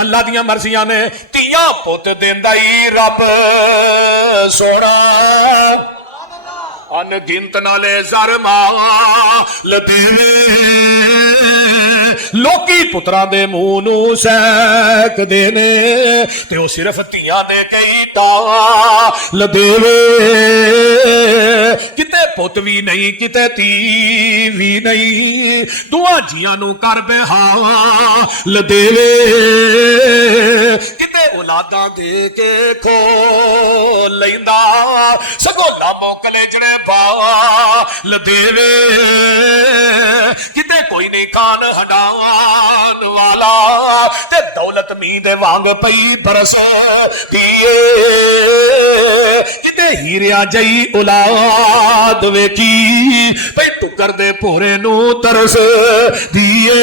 अल्लाह दियां मर्जियां ने तियां पुत देंदा ही रब सोना अनगिनत नाले जर माल देवे लोकी पुत्रां दे मूंह नूं सैकदे ने ते ओ सिर्फ धीआं दे कई ताल देवे किते पुत भी नहीं किते धी भी नहीं दुआ जियां नूं कर बेहाल देवे किते औलादां दे के खो लैंदा सगों लामो कलेजड़े बाल देवे किते कोई नहीं खान हडान वाला ते दौलत मीं दे वांग पई बरस दिए किते हीरिया जई औलाद वेखी पई टुकर दे भोरे नूं तरस दिए।